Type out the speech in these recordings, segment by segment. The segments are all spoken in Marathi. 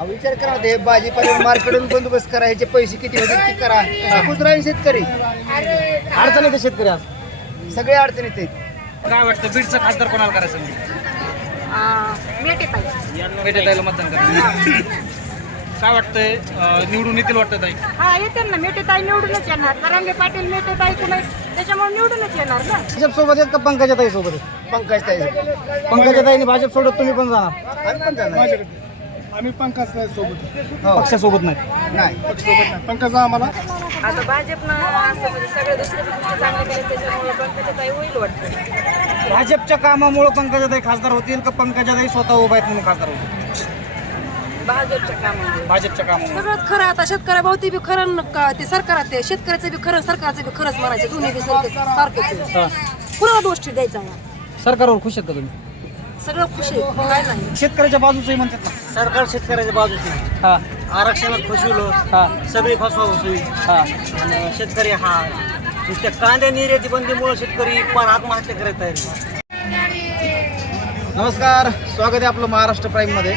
अहो, विचार करा ते भाजीपाला मार्केटून बंदोबस्त करा ह्याचे पैसे किती होते ते करा. खुश राहील शेतकरी. अडचण येते शेतकरी आज. सगळे अडचणीत आहेत काय वाटतं बीडचं खासदार कोणाला करायचं पाहिजे मतदान काय वाटतंय अं, निवडून येतील वाटतं ताई? हा येते ना मिळते ताई निवडूनच येणार. तरंगे पाटील मिळते ताई कुणाही त्याच्यामुळे निवडूनच येणार ना. भाजप सोबत आहेत का पंकजाताई सोबत पंकज ताई. पंकजाताईने भाजप सोडत तुम्ही पण जाणार. आम्ही पण जाणार. आम्ही पंकज सोबत. हो. पक्षासोबत नाही. नाही सोबत नाही. पंकज आम्हाला. आता भाजपनं असं म्हणजे सगळे दुसरे गोष्टी चांगल्या केल्या त्याच्यामुळे पंकजा ताई होईल वाटतं. भाजपच्या कामामुळे पंकजाताई खासदार होतील का पंकजाताई स्वतः उभा आहेत म्हणून खासदार होतील? भाजपच्या कामामुळे. भाजपच्या कामामुळे. सगळंच खरं आता शेतकऱ्या भावती बी खरं न का ते सरकारात ते शेतकऱ्याचं बी खरं सरकारचं बी खरंच म्हणायचे. दोन्ही बी सारखे सारखेच आहे. कुणाला दोष द्यायचा? मग सरकारवर खुश आहेत का तुम्ही? सगळं खुश आहे. काय नाही. शेतकऱ्याच्या बाजूचंही म्हणतात ना. सरकार शेतकऱ्याच्या बाजूचे. हा. आरक्षणात फसविलो. हा. सगळी फसवा फसवी. हा. आणि शेतकरी हा. नुसत्या कांद्या निर्याती बंदीमुळे शेतकरी फार आत्महत्या करत आहे. नमस्कार. स्वागत आहे आपलं महाराष्ट्र प्राईममध्ये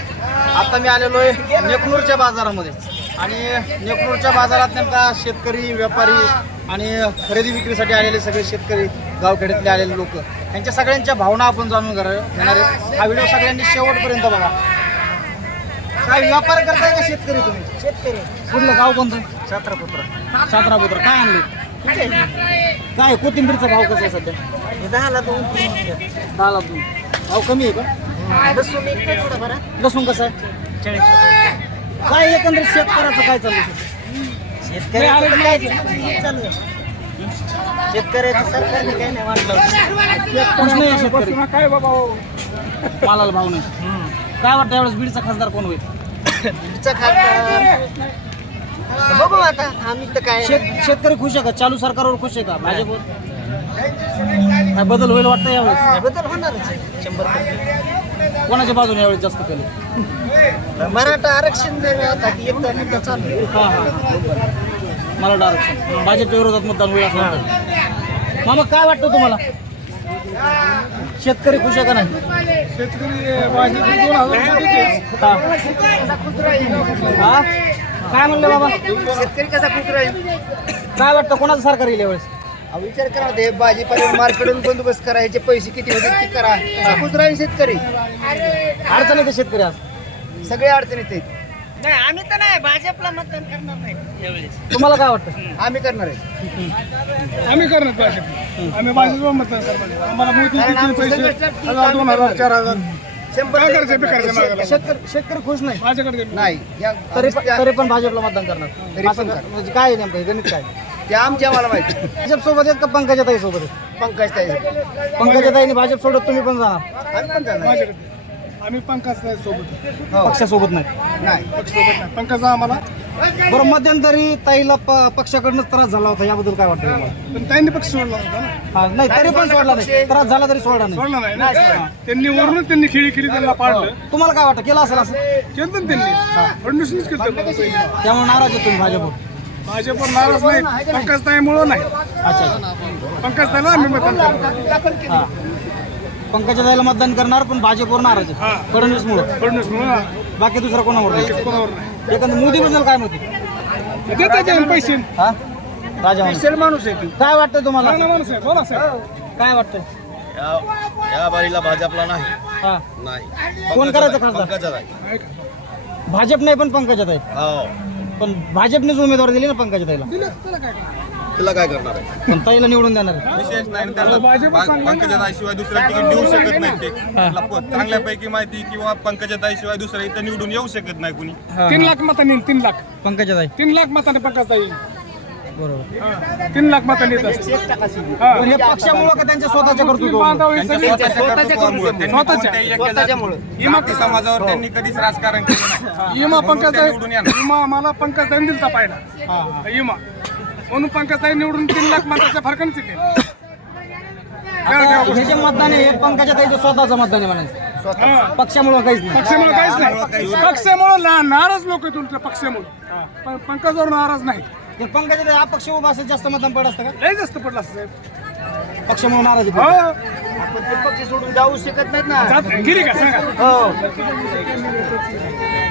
आता मी आलेलो आहे नेकनूरच्या बाजारामध्ये. आणि नेकनूरच्या बाजारात नेमका शेतकरी व्यापारी आणि खरेदी विक्रीसाठी आलेले सगळे शेतकरी गावखेड्यातले आलेले लोक यांच्या सगळ्यांच्या भावना आपण जाणून घेणार घेणार आहे. हा व्हिडिओ सगळ्यांनी शेवटपर्यंत बघा. काय व्यापार करताय का शेतकरी तुम्ही? शेतकरी कुठलं गाव कोणतं? छत्रपुत्र. सातारापुत्र काय आणले काय कोथिंबीरचा भाव कसा आहे सध्या? दहाला दोन दहा लाख दोन भाव कमी आहे का? बसून एक थोडं बरं. लसूण कसं आहे? काय एकंदरीत शेतकऱ्याचं काय चालू आहे? शेतकऱ्याचं काय चालू आहे? शेतकऱ्याचं सरकारने काही नाही वाटलं नाही आहे शेतकरी? काय बाबा? मालाला भाव नाही. काय वाटतं यावेळेस बीडचा खासदार कोण होईल? बघू आता आम्ही तर काय शेत शेतकरी खुश आहे का? चालू सरकारवर खुश आहे का? भाजपवर काय बदल होईल वाटतं यावेळेस? बदल होणारच आहे. शंभर टक्के. कोणाच्या बाजूने यावेळेस जास्त केलं? मराठा आरक्षण जर आता की एकदा मुद्दा चालू आहे. हा हा. मला आरक्षण. भाजपच्या विरोधात मतदान होईल असं वाटतं. मामा काय वाटतं तुम्हाला? शेतकरी खुश आहे का नाही? शेतकरी भाजी दोन हजार. हा? काय म्हणले बाबा? शेतकरी कसा खुश राहील? काय वाटतं कोणाचं सरकार येईल यावेळेस? अहो, विचार करा ते भाजीपाला मार्केटून बंदोबस्त करा ह्याचे पैसे किती होते ते करा. खुश राहील शेतकरी? अडचण येते शेतकरी आज. सगळे अडचणीत आहेत. नाही आम्ही तर नाही भाजपला मतदान करणार नाही. यावेळेस. तुम्हाला काय वाटतं? आम्ही करणार आहे. आम्ही करणार भाजप. आम्ही भाजपवर मतदान करणार आम्हाला मोदी कारण किती आमचं पैसे. सगळं हजार दोन हजार चार हजार. शंभर काय टक्के करायचं? बेकारच्या मागायला. शेतकरी शेतकरी खुश नाही. माझ्याकडे नाही या- तरी पण त्या- तरी पण भाजपला मतदान करणार. असं? करणार. म्हणजे काय आहे नेमकं? हे गणित काय ते आमच्या मला माहिती भाजप सोबत आहेत का पंकजाताई सोबत आहेत? पंकज ताई पंकजाताईने भाजप सोडत तुम्ही पण जाणार. आम्ही पण जाणार. माझ्याकडे. आम्ही पंकज सोबत. हो. पक्षासोबत नाही. नाही सोबत नाही. पंकज आम्हाला बरं मध्यंतरी ताईला प- पक्षाकडनंच त्रास झाला होता याबद्दल काय वाटतं तुम्हाला? पण त्यांनी पक्ष सोडला होता ना. हा, नाही तरी पण सोडला नाही. त्रास झाला तरी सोडला नाही. सोडला नाही ना? त्यांनी वरूनच त्यांनी खेळी केली त्यांना पाडलं. तुम्हाला काय वाटतं केलं असेल असं? केलं ना त्यांनी. फडणवीसनीच केलं होतं. त्यामुळे नाराज आहे तुम्ही भाजपवर. भाजपवर नाराज नाही पंकज ताईमुळं नाही. अच्छा. पंकज ताईला आम्ही मतदान करणार हा. पंकजाताईला मतदान करणार पण भाजपवर नाराज. आहे. फडणवीस मुळे फडणवीस म्हणून बाकी दुसरा कोणावर नाही? कोणावर नाही. एखादं मोदी बद्दल काय मत देतात त्यांना पैसे. हा? राजा म्हणून. माणूस आहे ती. काय वाटतं तुम्हाला? चांगला माणूस आहे. बोला साहेब. काय वाटतं या या बारीला भाजपला नाही. हा. नाही. कोण करायचं खासदार? पंकजात आहे? भाजप नाही पण पंकजाताई. हो. पण भाजपनेच उमेदवार दिली ना पंकजाताईला? दिलं त्याला काय? करायचं? तिला काय करणार आहे? पण ताईला निवडून देणार आहे. विशेष नाही त्याला पंकजाताईशिवाय दुसरं तिकीट देऊ शकत नाही ते. त्याला प- चांगल्यापैकी माहिती किंवा पंकजाताईशिवाय दुसरं इथं निवडून येऊ शकत नाही कुणी. तीन लाख मतांनी तीन लाख. पंकजाताई तीन लाख मतांनी पंकज ताई बरोबर. तीन लाख मतांनी येत असते. हा. पण हे पक्षामुळे का त्यांच्या स्वतःच्या तुम्ही कर्तृत्व बांधव हे त्यांच्या सगळे- स्वतःच्या कर्तृत्वामुळे. त्यांनी स्वतःच्या. कोणत्याही एका स्वतःच्यामुळं. जाती- बाकी समाजावर त्यांनी कधीच राजकारण केलं नाही. इमा म्हणून पंकज ते निवडून येणार. इमा आम्हाला पंकज दिलता पाहिला इमा. म्हणून पंकज ताई निवडून तीन लाख मताच्या फरकानेच येते हे जे मतदान आहे हे पंकजाताईचं स्वतःचं मतदान आहे म्हणायचं. पक्षामुळे काहीच नाही. पक्षामुळे काहीच नाही. पक्षामुळे नाराज लोक आहेत उलट पक्षामुळे. पण पंकजवर नाराज नाही. ते पंकजाताई अपक्ष उभा असेल जास्त मतदान पडत असतं का? लय जास्त पडला साहेब. पक्षामुळे नाराज हो. आपण ते पक्ष सोडून जाऊ शकत नाहीत ना. जात गिरी का सांगा. हो.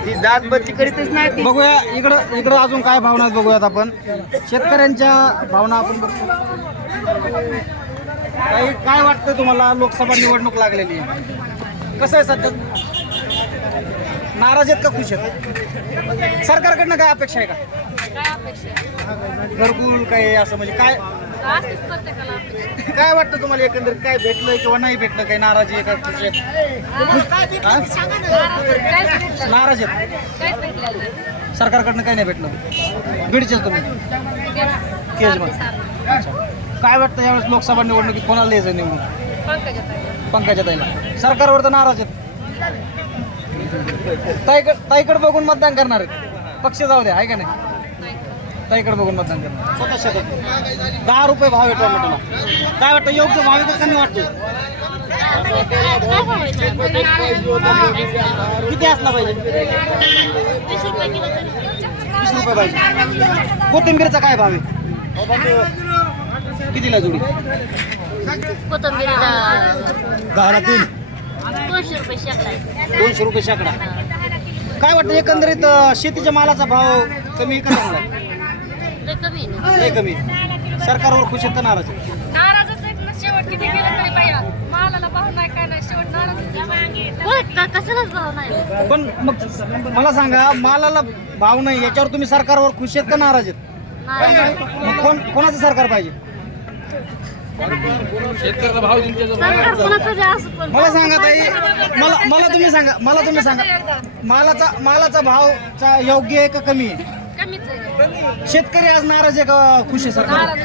ती जात बदली करीतच नाही ती. बघूया इकडं इकडं अजून काय भावना आहेत बघूयात आपण. शेतकऱ्यांच्या भावना आपण बघतो. काही काय वाटतं तुम्हाला? लोकसभा निवडणूक लागलेली आहे. कसं आहे सध्या? नाराज आहेत का खुश आहेत? सरकारकडनं काय अपेक्षा आहे का? काय अपेक्षा घरकुल काय असं म्हणजे काय? काय वाटतं तुम्हाला एकंदरीत? काय भेटलं किंवा नाही भेटलं? काही नाराजी आहे का खुश आहेत हा? काहीच भेटलं नाराज आहेत. सरकारकडनं काही नाही भेटलं. बीडचेच तुम्ही? केजमध्ये अच्छा. काय वाटतं यावेळेस लोकसभा निवडणुकीत कोणाला द्यायचं निवडून? पंकजा ताई. पंकजा ताईला. सरकारवर तर नाराज आहेत. ताईकड ताईकडे बघून मतदान करणार आहेत. पक्ष जाऊ द्या आहे का नाही? ताईकडे बघून मतदान करणार. स्वतः शेतात. दहा रुपये भाव आहे टोमॅटोला. काय वाटतं योग्य भाव आहे का कमी वाटतो किती असला पाहिजे? वीस रुपये पाहिजे कोथिंबीरचा काय भाव आहे? कितीला जोडी? दहाला तीन. दोनशे रुपये शेकडा आहे. दोनशे रुपये शेकडा. काय वाटतं एकंदरीत शेतीच्या मालाचा भाव कमी का चांगला कमी कमी सरकारवर खुश आहेत का नाराज आहेत? नाराजच आहेत ना शेवट किती केलं तरी बाया. मालाला भाव नाही काय नाही शेवट नाराजच आहे. कशालाच भाव नाही? पण मग मला सांगा मालाला भाव नाही याच्यावर तुम्ही सरकारवर खुश आहेत का नाराज आहेत? मग कोण कोणाचं सरकार पाहिजे? सरकार कोणाचं बी असो पण मला सांगा ताई मला मला तुम्ही सांगा मला तुम्ही सांगा. मालाचा मालाचा भावचा योग्य आहे का कमी आहे? शेतकरी आज नाराज आहे का खुश आहे सरकार?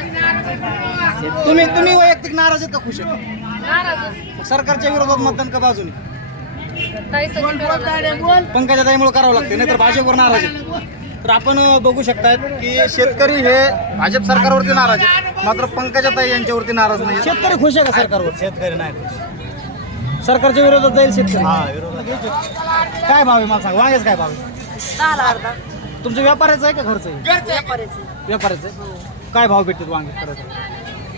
तुम्ही तुम्ही वैयक्तिक नाराज आहेत का खुश आहे. सरकारच्या विरोधात मतदान का बाजूने? ताईसाठी करावं लागतं. पंकजा ताईमुळे करावं लागते नाहीतर भाजपवर नाराज आहे तर आपण बघू शकतायत की शेतकरी हे भाजप सरकारवरती नाराज आहे मात्र पंकजा ताई यांच्यावरती नाराज नाही शेतकरी खुश आहे का सरकारवर? शेतकरी नाही खुश. सरकारच्या विरोधात जाईल शेतकरी. हा विरोधात काय भाव आहे मला सांग? वांग्याच काय भाव आहे? दहाला अर्धा तुमचं व्यापाराचं आहे का घरचं आहे? व्यापाऱ्याचं व्यापाराचं आहे काय भाव भेटतात वांगे खरंच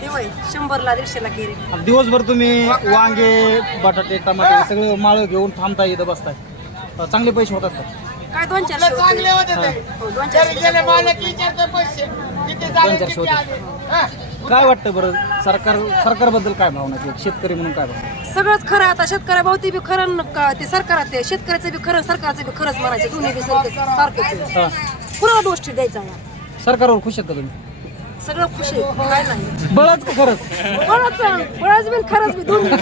ते होय शंभरला दीडशेला केरी. दिवसभर तुम्ही वांगे बटाटे टमाटे सगळं माळं घेऊन थांबता इथं बसताय. अं, चांगले पैसे होतात का? काय दोन चारशे होते. हो, दोन चारशे दोन चारशे होते. काय वाटतं बरं? सरकार सरकारबद्दल काय भावना आहे? शेतकरी म्हणून काय भावना सगळंच खरं आता शेतकऱ्या भावती बी खरं न का ते सरकार ते शेतकऱ्याचं बी खरं सरकारचं बी खरंच म्हणायचं. दोन्ही बी सारखेच सारखेच आहे. हा. कुणाला दोष द्यायचा. सरकारवर खुश आहेत का तुम्ही? सगळं खुशी आहे. काय नाही. बळच का खरंच? कोणाचं कोणाच बी खरंच बी दोन्ही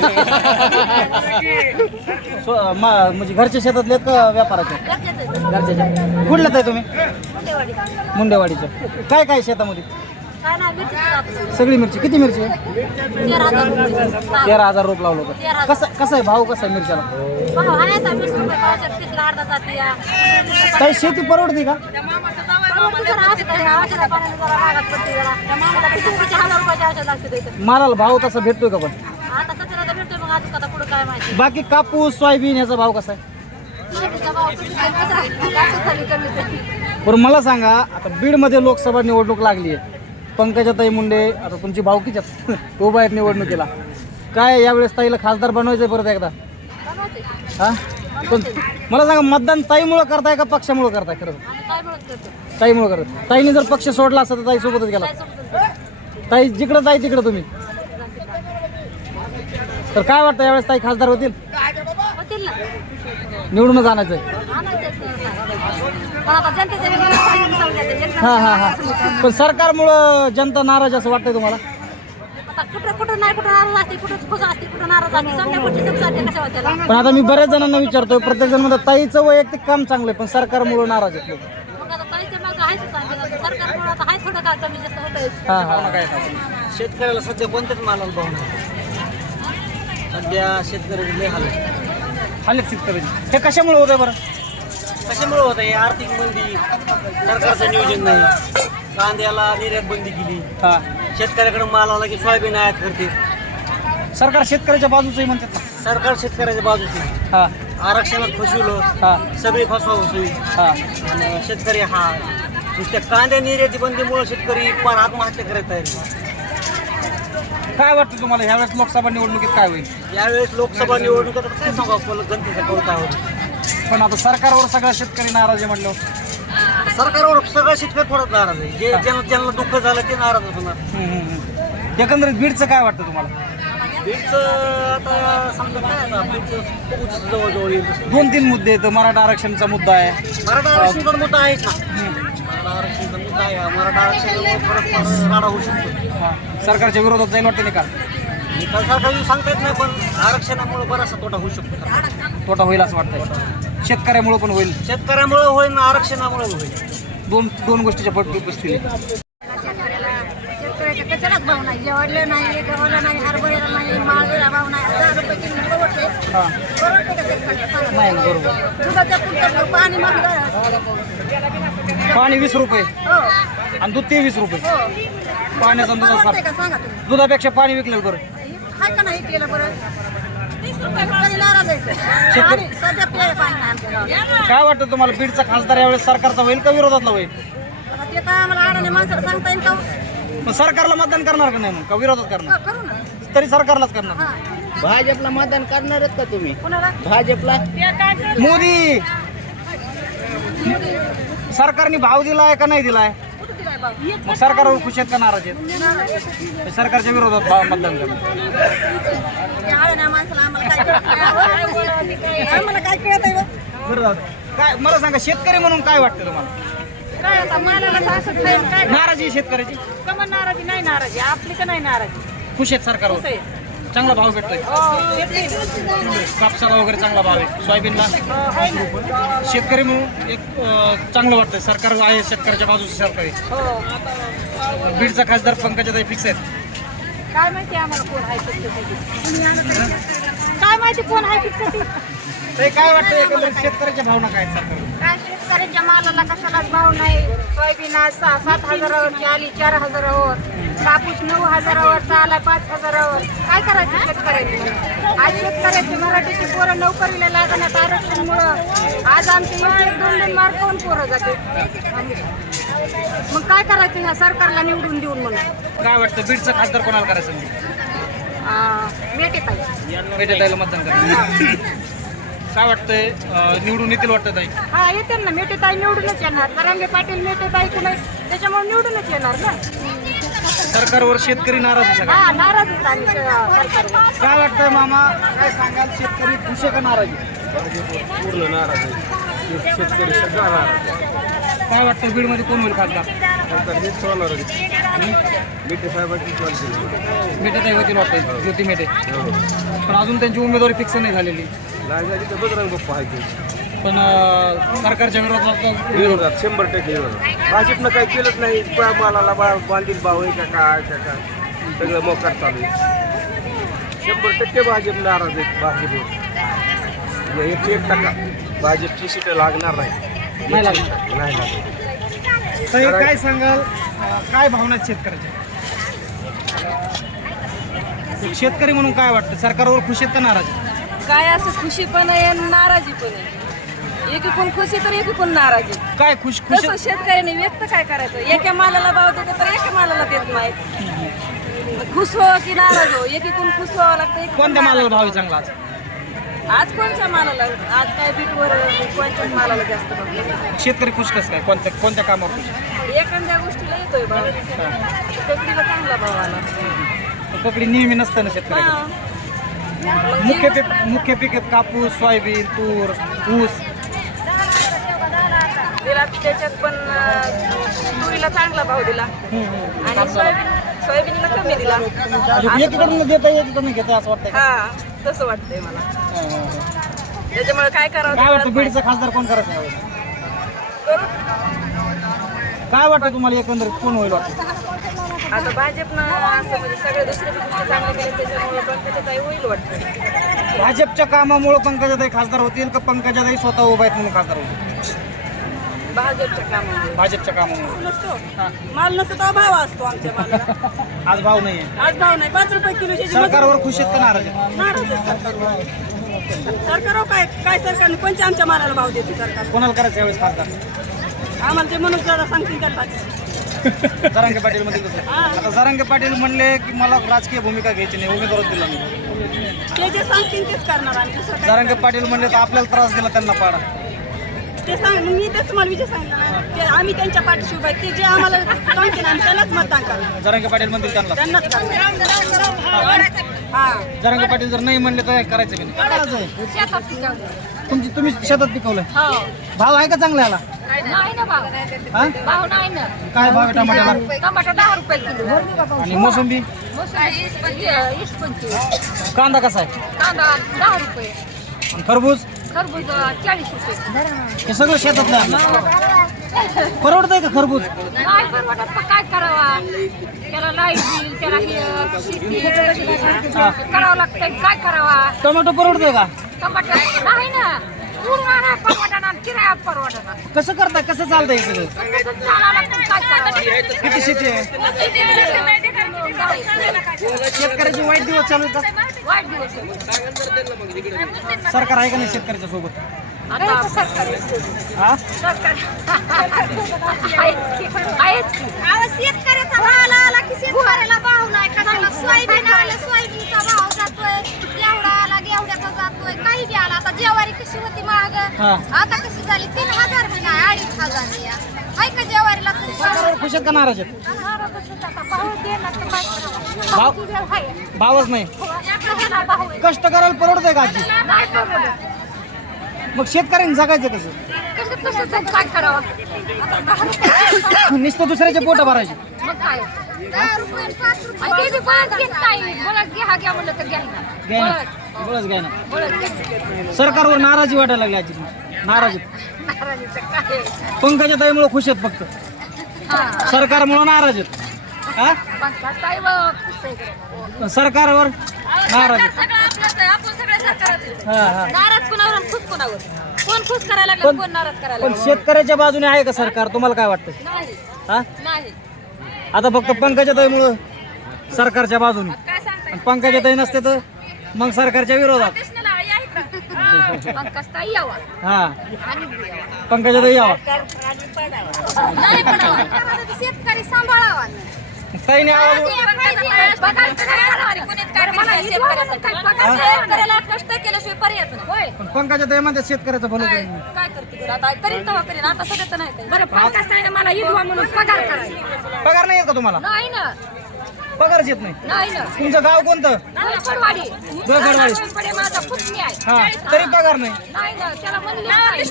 स्व- मा- म्हणजे घरच्या शेतातले आहेत का व्यापाराच्या घरच्या कुठल्यात आहे तुम्ही? मुंडेवाडीच्या. काय काय शेतामध्ये? सगळी मिरची. किती मिरची आहे? तेरा हजार रोप लावलं होतं. कसं कसं आहे भाव? कसा आहे मिरच्याला. काही शेती परवडते का. मालाला भाव तसा भेटतोय का पण? बाकी कापूस सोयाबीन याचा भाव कसा आहे. पण मला सांगा आता बीडमध्ये लोकसभा निवडणूक लागली आहे. पंकजाताई मुंडे आता तुमची भावकीच आहेत? उभा आहेत निवडणुकीला. काय यावेळेस ताईला खासदार बनवायचं आहे परत एकदा. हा? पण मला सांगा मतदान ताईमुळं करताय का पक्षामुळं करताय? खरं ताईमुळं करत ताईने जर पक्ष सोडला असता तर ताई सोबतच गेला. ताई जिकडं ताई तिकडं तुम्ही. तर काय वाटतं यावेळेस ताई खासदार होतील? होतील ना. निवडूनच आणायचं. पण आता जनतेच्या विरोधात. जनता- हा हा हा. पण सरकारमुळं जनता नाराज असं वाटतंय तुम्हाला? आता कुठं कुठं नाही कुठं नाराज असते कुठं खुश असते कुठं नाराज असते. समजा कुठची समजा कशा वाट्याला पण आता मी बऱ्याच जणांना विचारतोय प्रत्येक जण म्हणतात ताईचं वैयक्तिक काम चांगलं आहे पण सरकारमुळं नाराज आहेत लोक. मग आता ताईच्या मागं आहेच सांगितलं सरकारमुळे आता आहे थोडं काय कमी जास्त होतंय. हा हा. शेतकऱ्याला सध्या कोणत्याच मालाला भाव नाही. सध्या शेतकऱ्याचे लय हाल आहेत. हे कशामुळे होतंय बरं? कशामुळे होत? आहे आर्थिक मंदी सरकारचं नियोजन नाही. कांद्याला निर्यात बंदी केली. हा. शेतकऱ्याकडे माल आला की सोयाबीन आयात करते. सरकार शेतकऱ्याच्या बाजूचंही म्हणतात. सरकार शेतकऱ्याच्या बाजूच हा. आरक्षणात फसवलं. हा. सगळी फसवा फसवी हा. आणि शेतकरी हा. नुसत्या कांद्या निर्याती बंदीमुळे शेतकरी फार आत्महत्या करत आहे. काय वाटतं तुम्हाला? ह्यावेळेस लोकसभा निवडणुकीत काय होईल? यावेळेस लोकसभा निवडणुकीत आता काय सांगू जनतेचा काय होतं पण आता सरकारवर सगळा शेतकरी नाराज आहे म्हणलं सरकारवर सगळं शेतकरी थोडंच नाराज आहे. जे ज्यांना ज्यांना दुःख झालं ते नाराज होणार एकंदरीत बीडचं काय वाटतं तुम्हाला? बीडचं आता समजा काय आता बीडचं जवळजवळ येईल. दोन तीन मुद्दे आहेत. मराठा आरक्षणचा मुद्दा आहे. मराठा आरक्षणचा मुद्दा आहेच ना. मराठा आरक्षणचा मुद्दा आहे. मराठा आरक्षणामुळे परत परत राडा होऊ शकतो. हा. सरकारच्या विरोधात जाईल वाटतं निकाल? निकाल सरकार सांगता येत नाही पण आरक्षणामुळे बराचसा तोटा होऊ शकतो. तोटा होईल असं वाटतंय. शेतकऱ्यामुळे पण होईल. शेतकऱ्यामुळे होईल ना आरक्षणामुळे होईल. दोन दोन गोष्टीच्या पट बसतील शेतकऱ्याच्या कशालाच भाव नाही. जेवढलं नाही गव्हाला नाही हरभऱ्याला नाही माळवेला भाव नाही. हजार रुपये किलो परवडते परवडते का शेतकऱ्याला सांगा? नाही बरोबर. दुधाच्या पुरतं पाणी वीस रुपये. हो. आणि दूध तेवीस रुपये. हो. पाण्याचा परवडते का सांगा तुम्ही? दुधापेक्षा पाणी विकलेलं बरं. हाय का नाही केलं बरं? काय वाटतं तुम्हाला? बीडचा खासदार यावेळेस सरकारचा होईल का विरोधातला होईल? ते काय आम्हाला अडाणी माणसाला सांगता येईल का मग सरकारला मतदान करणार का नाही मग? का विरोधात करणार? करू ना. तरी सरकारलाच करणार. हा. भाजपला मतदान करणार आहेत का तुम्ही? कुणाला? भाजपला? मोदी! सरकारने भाव दिलाय का नाही दिलाय? मग सरकारवर खुश आहेत का नाराज आहेत? सरकारच्या विरोधात मतदान करणार आम्हाला काय कळत नाही. काय कळत आहे बा? विरोधात काय मला सांगा शेतकरी म्हणून काय वाटतं तुम्हाला? काय आता मालाला तर असंच आहे. काय? नाराजी आहे कमन नाराजी? नाही नाराजी. आपली तर नाही नाराजी. खुश आहेत सरकारवर? चांगला भाव भेटतोय. कापसाला वगैरे चांगला भाव आहे. सोयाबीनला. शेतकरी म्हणून एक चांगलं वाटतंय. सरकार आहे शेतकऱ्याच्या बाजूचं सरकारी बीडचा खासदार पंकजाताई फिक्स आहेत. काय माहिती आम्हाला कोण आहे फिक्स काय माहिती कोण आहे ते? काय वाटतं एकंदरीत शेतकऱ्याच्या भावना काय सरकार काय शेतकऱ्याच्या मालाला कशालाच भाव नाही. सोयाबीन आज सहा सात हजारावरची आली चार हजारावर. कापूस नऊ हजारावरचा आला पाच हजारावर. काय करायचं शेतकऱ्यांनी? आज शेतकऱ्याची मराठीची पोरं नोकरीला लागण्यात आरक्षणमुळं आज आमचे एक दोन दोन मार्क कोण पोरं जाते. मग काय करायचं ह्या सरकारला निवडून देऊन म्हणून? काय वाटतं बीडचं खासदार कोणाला करायचं मेटे पाहिजे मेटेताईला मतदान करायचं. काय वाटतंय निवडून येतील वाटतं ताई? हा येते ना. मेटेताई निवडूनच येणार. तरंगे पाटील मेटेताई कुठे त्याच्यामुळे निवडूनच येणार ना. सरकारवर शेतकरी नाराज आहे सगळा हा नाराज आहेत आम्ही स- सरकारवर. काय वाटतंय मामा? काय सांगाल? शेतकरी खुश आहे का नाराज आहे? पूर्ण नाराज आहे. शेतकरी सगळा नाराज काय वाटतं बीडमध्ये कोण होईल खासदार? आहे हेच होणार मिठे साहेबांची मेटेताई होतील वाटतं ज्योती मेटे. पण अजून त्यांची उमेदवारी फिक्स नाही झालेली. नाही झाली तर बजरंग बाप्पा आहे ते पण अं, सरकारच्या विरोधात विरोधात शंभर टक्के विरोधात. भाजपनं काही केलंच नाही. पा- मालाला बा बांधील भाव आहे का काय का काय सगळं मोकार चालू आहे. शंभर टक्के भाजप नाराज आहेत भाजपवर एकशे एक टक्का. भाजपची सीटं लागणार नाही. नाही लागणार. नाही लागणार. तर हे काय सांगाल? अं, काय भावना आहेत शेतकऱ्याच्या? एक शेतकरी म्हणून काय वाटतं? सरकारवर खुश आहेत का नाराज आहेत? काय असं खुशी पण आहे आणि नाराजी पण आहे. एकीकडून खुशी तर एकीकडून नाराजी काय खुश खुश तसं शेतकऱ्याने व्यक्त काय करायचं? एका मालाला भाव देतो तर एका मालाला देत नाहीत खुश हो की नाराज हो? एकीकडून खुश व्हावं लागतं एकीकडून कोणत्या मालाला नाराज भाव आहे चांगला आज. आज कोणत्या मालाला? आज काय बीटवर कोणत्याच मालाला जास्त भाव नाही. शेतकरी खुश कसं काय? कोणत्या कोणत्या कामावर खुश? एखाद्या गोष्टीला येतोय भाव. चांगला भाव आला. पकडी नेहमी नसतं ना शेतकरी हा. मग मुख्य पीक मुख्य पीक आहेत कापूस सोयाबीन तूर ऊस. त्याच्यात पण तुरीला चांगला भाव दिला आणि सोयाबीन सोयाबीनला कमी दिला म्हणजे एकीकडून देता एकीकडून घेता असं वाटतं का? हा तसं वाटतंय मला हा, हा, हा. त्याच्यामुळे काय करावं ते काय वाटतं कळत नाही. बीडचा खासदार कोण करायचं यावेळेस? करू. काय वाटतं तुम्हाला एकंदरीत कोण होईल वाटतं आता भाजपनं असं म्हणजे सगळे दुसरे गोष्टी चांगल्या केल्या त्याच्यामुळे पण त्याच्यात काही होईल वाटतं भाजपच्या कामामुळे पंकजाताई खासदार होतील का पंकजाताई स्वतः उभा आहेत म्हणून खासदार होतील भाजपच्या कामामुळे. भाजपच्या कामामुळे. नसतो. माल नसतो तर भाव असतो आमच्या मालाला. आज भाव नाही आज भाव नाही. पाच रुपये किलोची सरकारवर खुश आहेत का नाराज आहेत? नाराज आहे सरकारवर. सरकार काय काय सरकारने कोणत्या आमच्या मालाला भाव देते सरकार? कोणाला करायचं यावेळेस खासदार? आम्हाला ते म्हणून जरा सांगतील त्याला जरांगे पाटील म्हणतील तसं. आता जरांगे पाटील म्हणले की मला राजकीय भूमिका घ्यायची नाही उमेदवार दिला नाही. ते जे सांगतील तेच करणार आम्ही. दुसरं काय जरांगे पाटील म्हणले तर आपल्याला त्रास दिला त्यांना पाडा. ते सांग मग मी तेच तुम्हाला विजय सांगितलं ना ते आम्ही त्यांच्या पाठीशी उभे आहे. ते जे आम्हाला सांगतील आम्ही त्यालाच मतदान करणार. जरांगे पाटील म्हणतील त्यांना. त्यांनाच करणार. हा. जरांगे पाटील जर नाही म्हणले तर काय करायचं की नाही? तुमची तुम्ही शेतात पिकवलंय. भाव आहे का चांगला याला? नाही ना. भाव. हा? भाव नाही ना. काय भाव आहे टमाट्याला? टमाटर दहा रुपये किलो. आणि मोसंबी? मोसंबी वीस पंचवीस वीस पंचवीस. कांदा कसा आहे? कांदा दहा रुपये. आणि खरबूज? खरबूज चाळीस रुपये. हे सगळं शेतातलं आपलं. परवडतंय का खरबूज? नाही परवडत पण काय करावा? त्याला लाइट बिल त्याला हे शेती करावं लागतंय. काय करावा? टोमॅटो परवडतोय का? टमाटर नाही ना. पूर्ण नाही परवडणार किराया परवडणार कसं करताय कसं चालतंय हे सगळं? काय किती शेती आहे? शेतकऱ्याचे वाईट दिवस चालू आहेत सरकार आहे का नाही शेतकऱ्याच्या सोबत? हा? शेतकऱ्याचा भाव आला की शेतकऱ्याला भाव नाही. कशाला सोयाबीन आलं सोयाबीनचा भाव जातोय. एवढा आला एवढ्याचा जातोय. काही बी आला. आता ज्वारी कशी होती महाग? हा. आता कशी झाली? तीन हजार बी नाही अडीच हजार बी आहे. का ज्वारीला तरी सरकारवर खुश आहेत का नाराज आहेत? भाव. भावच नाही. कष्ट करायला परवडतंय का आजी. मग शेतकऱ्यांनी जगायचं कसं नुसतं दुसऱ्याचे पोट भरायचे सरकारवर नाराजी वाटायला लागली आजी नाराज? पंकजा ताईमुळे खुश आहेत फक्त. सरकारमुळे नाराज आहेत. हा? काय कसं सरकारवर नाराज आहेत. सगळं आपलंच आहे. आपण सगळे सरकारच हा हा. नाराज कोणावर? आणि खुश कोणावर? कोण खुश करायला लागलं? पण- कोण नाराज करायला पण लागलं? शेतकऱ्याच्या बाजूने आहे का सरकार? तुम्हाला काय वाटतं नाही. हा? नाही. आता फक्त पंकजाताईमुळं सरकारच्या बाजूने. काय सांगताय? आणि पंकजाताई नसते तर मग सरकारच्या विरोधात. कसं यावा. हा. आणि यावा. पंकजाताई यावा. नाही पडावा. शेतकरी सांभाळावा. करायचं नाही. शेतकऱ्याला कष्ट केल्याशिवाय पर्यायच नाही. होय. पण पंकजाताई म्हणतात शेतकऱ्याचं भलं काय करते बरं आता करीन तेव्हा करीन. आता सध्या तर नाही करीन. बरं मला म्हणून पगार करायचा. पगार नाही येत का तुम्हाला? नाही ना. पगारच येत नाही. नाही ना. तुमचं गाव कोणतं? माझा पुतणी आहे हा तरी पगार नाही. नाही ना त्याला म्हणलं नाही.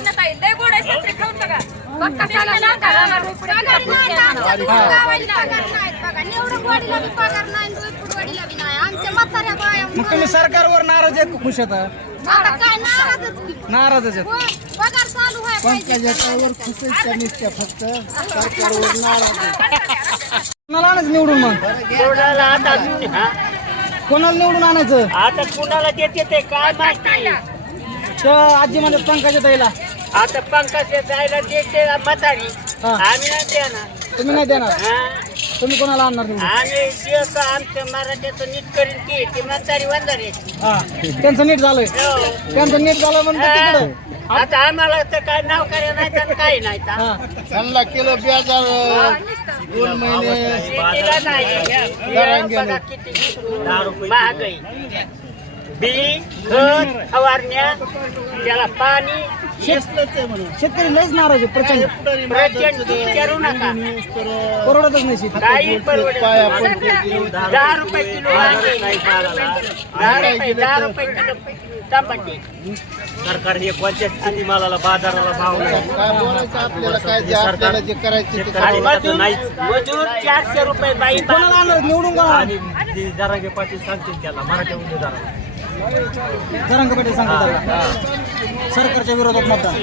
बघ. कशाला सांगा? पगार नाही. आमच्या दोन गावाला पगार नाहीत बघा निवडणवाडीला बी पगार नाही फुटवाडीला बी नाही. आमच्या म्हाताऱ्या बाया मग तुम्ही सरकारवर नाराज आहेत का खुश आहेत? आता काय नाराजच की? नाराजच आहेत. पगार चालू फक्त सरकारवर नाराज आहेत. कोणाला आणायचं निवडून मग? कोणाला निवडून आणायचं? आता कुणाला देते ते काय माहिती? तर आजी म्हणतात पंकजाताईला आता पंकज जायला देते म्हातारी. हा. आम्ही नाही देणार. तुम्ही नाही देणार? हा. तुम्ही कोणाला आणणार निवडून आम्ही दिवस आमचं मराठीचं नीट करीन की ती म्हातारी वंदारी हा. त्यांचं नीट झालंय. हो. त्यांचं नीट झालं म्हणून ते तिकडं. आता आम्हाला तर काय नाव कार्य नाही तर काही नाही तर. त्यांना किलो ब्याजार दोन महिने. शेतीला नाही जरांगे बघा किती महागाई. बी खत फवारण्या त्याला पाणी शेतकरी लयच नाराज आहे प्रचंड. प्रचंड विचारू नका. परवडतच नाही शेती. काही परवडत नाही. दहा रुपये किलो वांगे. दहा रुपये दहा रुपये किलो. टमाटे सरकारने कोणत्या शेतीमालाला बाजाराला भाव नाही. काय बोलायचं आपल्याला काय जे आपल्याला जे करायचे ते आणि मजूर मजूर चारशे रुपये बाई कोणाला निवडून का आणि पाटील सांगतील त्याला मराठा उमेदवाराला. जरांगे पाटील सांगतात सरकारच्या विरोधात मतदान.